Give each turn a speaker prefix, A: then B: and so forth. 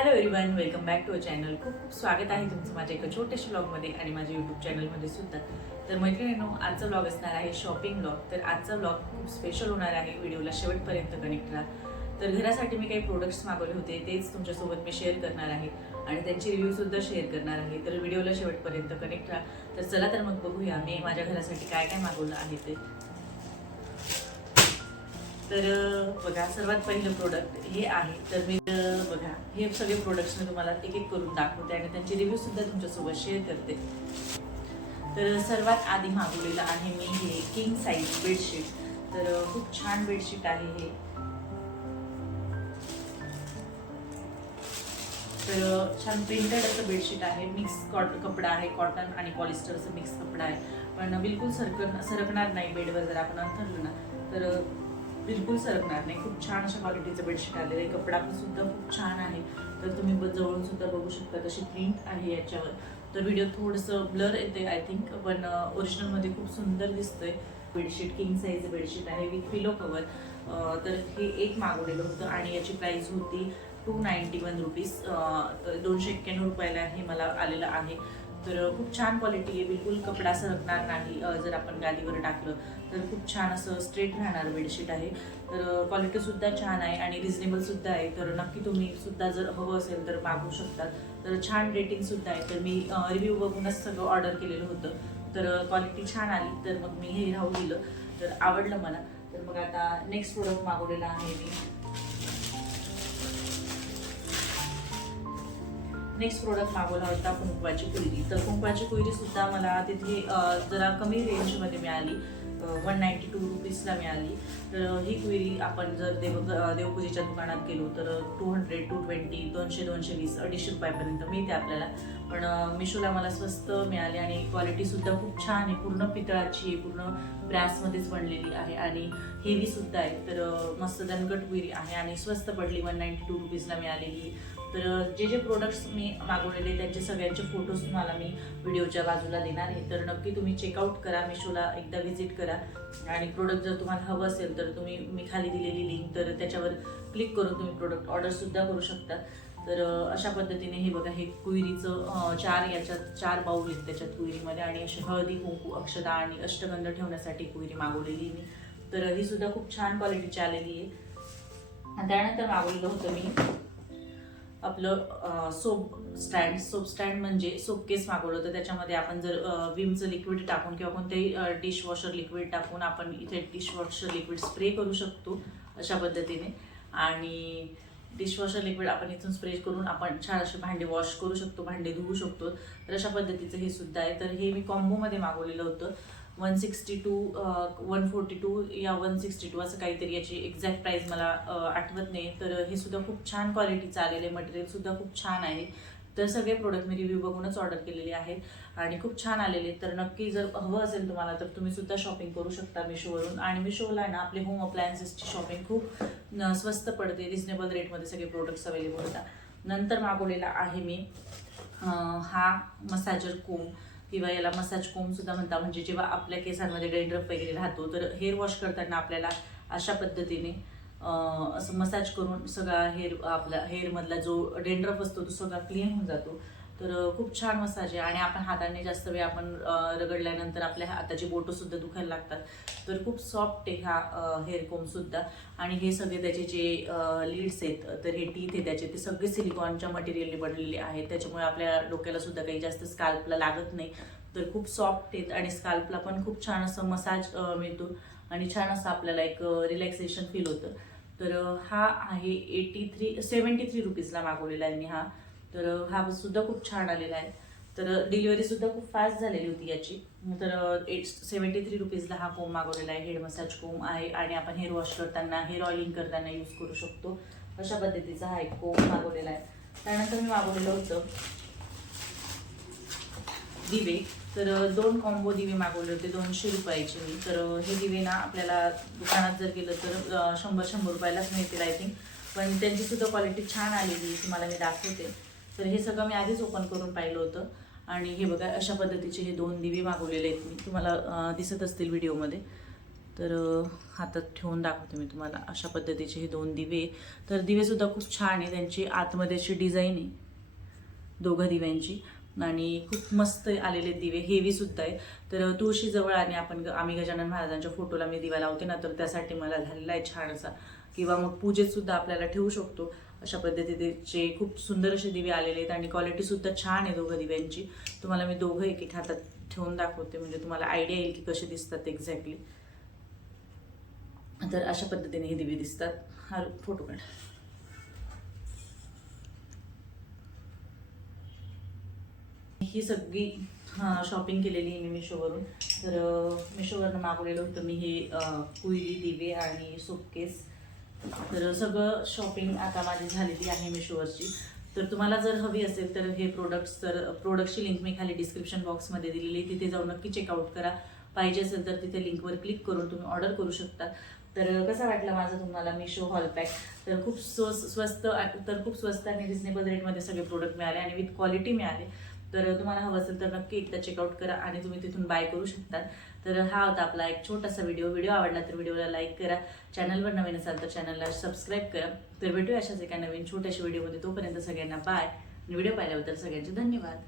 A: Hello everyone welcome back to a channel खूप खूप स्वागत आहे तुमचं माझ्या एका छोट्याशा ब्लॉगमध्ये आणि माझ्या यूट्यूब चॅनलमध्ये सुद्धा. तर मैत्रिणींनो आजचा ब्लॉग असणार आहे शॉपिंग ब्लॉग तर आजचा ब्लॉग खूप स्पेशल होणार आहे. व्हिडिओला शेवटपर्यंत कनेक्ट राहा तर घरासाठी मी काही प्रोडक्ट्स मागवले होते तेच तुमच्यासोबत मी शेअर करणार आहे. आणि त्यांची रिव्ह्यूसुद्धा शेअर करणार आहे. तर व्हिडिओला शेवटपर्यंत कनेक्ट राहा तर चला तर मग बघूया मी माझ्या घरासाठी काय काय मागवलं आहे ते. तर बघा सर्वात पहिलं प्रोडक्ट हे आहे. तर मी बघा हे सगळे प्रोडक्ट्स मी तुम्हाला एक एक करून दाखवते आणि त्यांची रिव्ह्यू सुद्धा तुमच्यासोबत शेअर करते. तर सर्वात आधी मागवलेलं आहे मी हे किंग साईज बेडशीट तर खूप छान बेडशीट आहे हे. तर छान प्रिंटेड असं बेडशीट आहे. मिक्स कॉट कपडा आहे कॉटन आणि पॉलिस्टर असं मिक्स कपडा आहे. पण बिलकुल सरक सरकणार नाही बेडवर जर आपण अंथरलं ना तर बिलकुल सरकणार नाही. खूप छान अशा क्वालिटीचं बेडशीट आलेलं आहे कपडा पण सुद्धा खूप छान आहे. तर तुम्ही ब- जवळून सुद्धा बघू शकता तशी प्रिंट आहे याच्यावर. तर व्हिडिओ थोडंसं ब्लर येते आय थिंक पण ओरिजिनलमध्ये खूप सुंदर दिसतंय. बेडशीट किंग साईज बेडशीट आहे विथ पिलो कवर तर हे एक मागवलेलं होतं आणि याची प्राइस होती टू नाईन्टी वन रुपीज तर दोनशे एक्क्याण्णव रुपयाला हे मला आलेलं आहे. तर खूप छान क्वालिटी आहे. बिलकुल कपडा सरकणार नाही जर आपण गादीवर टाकलं तर खूप छान असं स्ट्रेट राहणार बेडशीट आहे. तर क्वालिटीसुद्धा छान आहे आणि रिजनेबलसुद्धा आहे. तर नक्की तुम्ही सुद्धा जर हवं असेल तर मागवू शकता तर छान रेटिंगसुद्धा आहे. तर मी रिव्ह्यू बघूनच सगळं ऑर्डर केलेलं होतं. तर क्वालिटी छान आली. तर मग मी हे राहू दिलं. तर आवडलं मला. तर मग आता नेक्स्ट प्रोडक्ट मागवलेला आहे मी. नेक्स्ट प्रोडक्ट मागवला होता कुंकवाची कुयरी तर कुंकवाची कुयरी सुद्धा मला तिथे जरा कमी रेंजमध्ये मिळाली. वन नाईन्टी टू रुपीजला मिळाली. तर ही क्विरी आपण जर देव देवपूजेच्या दुकानात गेलो तर टू हंड्रेड टू ट्वेंटी दोनशे दोनशे वीस अडीचशे रुपयापर्यंत मिळते आपल्याला. पण मिशोला मला स्वस्त मिळाली आणि क्वालिटीसुद्धा खूप छान आहे. पूर्ण पितळाची आहे पूर्ण ब्रॅसमध्येच बनलेली आहे आणि हेवीसुद्धा आहे. तर मस्त दणकट क्विरी आहे आणि स्वस्त पडली. वन नाईन्टी टू रुपीजला मिळालेली. तर जे जे प्रोडक्ट्स मी मागवलेले त्यांचे सगळ्यांचे फोटोज तुम्हाला मी व्हिडिओच्या बाजूला देणार आहे. तर नक्की तुम्ही चेकआउट करा मिशोला एकदा व्हिजिट करा. आणि प्रोडक्ट जर तुम्हाला हवं असेल तर तुम्ही मी खाली दिलेली लिंक तर त्याच्यावर क्लिक करून तुम्ही प्रोडक्ट ऑर्डरसुद्धा करू शकता. तर अशा पद्धतीने हे बघा हे कुहिरीचं चार याच्यात चार बाऊल आहेत त्याच्यात कुहिरीमध्ये आणि अशी हळदी कुंकू अक्षदा आणि अष्टगंध ठेवण्यासाठी कुहिरी मागवलेली मी. तर ही सुद्धा खूप छान क्वालिटीची आलेली आहे. त्यानंतर मागवलेलं होतं मी आपलं सोप स्टँड सोप स्टँड म्हणजे सोपकेस मागवलं होतं त्याच्यामध्ये आपण जर विमचं लिक्विड टाकून किंवा कोणतेही डिशवॉशर लिक्विड टाकून आपण इथे डिशवॉशर लिक्विड स्प्रे करू शकतो अशा पद्धतीने. आणि डिशवॉशर लिक्विड आपण इथून स्प्रे करून आपण छान असे भांडे वॉश करू शकतो भांडे धुवू शकतो. तर अशा पद्धतीचं हे सुद्धा आहे. तर हे मी कॉम्बोमध्ये मागवलेलं होतं. One sixty two one forty two या वन सिक्स्टी टू असं काहीतरी याची एक्झॅक्ट प्राईस मला आठवत नाही. तर हे सुद्धा खूप छान क्वालिटीचं आलेलं आहे. खूप छान आहे. तर सगळे प्रोडक्ट मी रिव्ह्यू बघूनच ऑर्डर केलेले आहेत. आणि खूप छान आलेले तर नक्की जर हवं असेल तुम्हाला तर तुम्ही सुद्धा शॉपिंग करू शकता मिशोवरून आणि मिशोला आहे ना आपले होम अप्लायन्सेसची शॉपिंग खूप स्वस्त पडते. रिजनेबल रेटमध्ये सगळे प्रोडक्ट्स अवेलेबल होतात. नंतर मागवलेला आहे मी हा मसाजर कोम किंवा याला मसाज कोम सुद्धा म्हणता. म्हणजे जेव्हा आपल्या केसांमध्ये डेंड्रफ वगैरे राहतो तर हेअर वॉश करताना आपल्याला अशा पद्धतीने असं मसाज करून सगळा हेअर आपला हेअरमधला जो डेंड्रफ असतो तो सगळा क्लीन होऊन जातो. तर खूप छान मसाज आहे आणि आपण हाताने जास्त वेळ आपण रगडल्यानंतर आपल्या हाताची बोटं सुद्धा दुखायला लागतात. तर खूप सॉफ्ट आहे हा हेअर कोम सुद्धा. आणि हे सगळे त्याचे जे लीड्स आहेत तर हे टीथ आहे त्याचे ते सगळे सिलिकॉनच्या मटेरियलने बनलेले आहेत. त्याच्यामुळे आपल्या डोक्याला सुद्धा काही जास्त स्काल्पला लागत नाही. तर खूप सॉफ्ट आहेत आणि स्काल्पला पण खूप छान असं मसाज मिळतो. आणि छान असं आपल्याला एक रिलॅक्सेशन फील होतं. तर हा आहे एटी थ्री सेवन्टी थ्री रुपीजला मागवलेला आहे मी हा. तर हा सुद्धा खूप छान आलेला आहे. तर डिलिव्हरी सुद्धा खूप फास्ट झालेली होती याची. तर एट सेवन्टी थ्री रुपीजला हा कोम मागवलेला आहे. हेड मसाज कोम आहे आणि आपण हेअर वॉश करताना हेअर ऑइलिंग करताना यूज करू शकतो. अशा पद्धतीचा हा एक कोम मागवलेला आहे. त्यानंतर मी मागवलेलं होतं दिवे. तर दोन कॉम्बो दिवे मागवले होते दोनशे रुपयाचे. मी तर हे दिवे ना आपल्याला दुकानात जर गेलं तर शंभर शंभर रुपयालाच मिळतील आय थिंक पण त्यांची सुद्धा क्वालिटी छान आलेली तुम्हाला मी दाखवते. तर हे सगळं मी आधीच ओपन करून पाहिलं होतं. आणि हे बघा अशा पद्धतीचे हे दोन दिवे मागवलेले आहेत मी. तुम्हाला दिसत असतील व्हिडिओमध्ये. तर हातात ठेवून दाखवते मी तुम्हाला अशा पद्धतीचे हे दोन दिवे. तर दिवेसुद्धा खूप छान आहे. त्यांची आतमध्ये अशी डिझाईन आहे. दोघं दिव्यांची. आणि खूप मस्त आलेले दिवे हेवी सुद्धा आहे. तर तुळशीजवळ आणि आपण ग- आम्ही गजानन महाराजांच्या फोटोला मी दिवा लावते ना तर त्यासाठी मला झालेला आहे छान असा किंवा मग पूजेत सुद्धा आपल्याला ठेवू शकतो. अशा पद्धतीचे खूप सुंदर असे दिवे आलेले आहेत आणि क्वालिटी सुद्धा छान आहे दोघं दिव्यांची. तुम्हाला मी दोघं एक एक हातात ठेवून दाखवते. म्हणजे तुम्हाला आयडिया येईल की कसे दिसतात एक्झॅक्टली तर अशा पद्धतीने हे दिवे दिसतात. हा फोटो काढ. ही सगळी शॉपिंग केलेली आहे मी मिशोवरून तर मिशोवरनं मागवलेलं होतं मी हे कुईली दिवे आणि सोपकेस तर सगळं शॉपिंग आता माझी झालेली आहे मिशोवरची तर तुम्हाला जर हवी असेल तर हे प्रोडक्ट्स तर प्रोडक्टची लिंक मी खाली डिस्क्रिप्शन बॉक्समध्ये दिलेली तिथे जाऊन नक्की चेकआउट करा. पाहिजे असेल तर तिथे लिंकवर क्लिक करून तुम्ही ऑर्डर करू शकता. तर कसा वाटला माझा तुम्हाला मिशो हॉल पॅक तर खूप स्व स्वस्त तर खूप स्वस्त आणि रिजनेबल रेटमध्ये सगळे प्रोडक्ट मिळाले आणि विथ क्वालिटी मिळाले. तर तुम्हाला हवं असेल तर नक्की एकदा चेकआउट करा आणि तुम्ही तिथून बाय करू शकता तर हा होता आपला एक छोटासा व्हिडिओ व्हिडिओ आवडला तर व्हिडिओला लाईक करा. चॅनलवर नवीन असाल तर चॅनलला सबस्क्राईब करा. तर भेटूया अशाच एका नवीन छोट्याशा व्हिडिओमध्ये तोपर्यंत सगळ्यांना बाय आणि व्हिडिओ पाहिल्याबद्दल सगळ्यांचे धन्यवाद.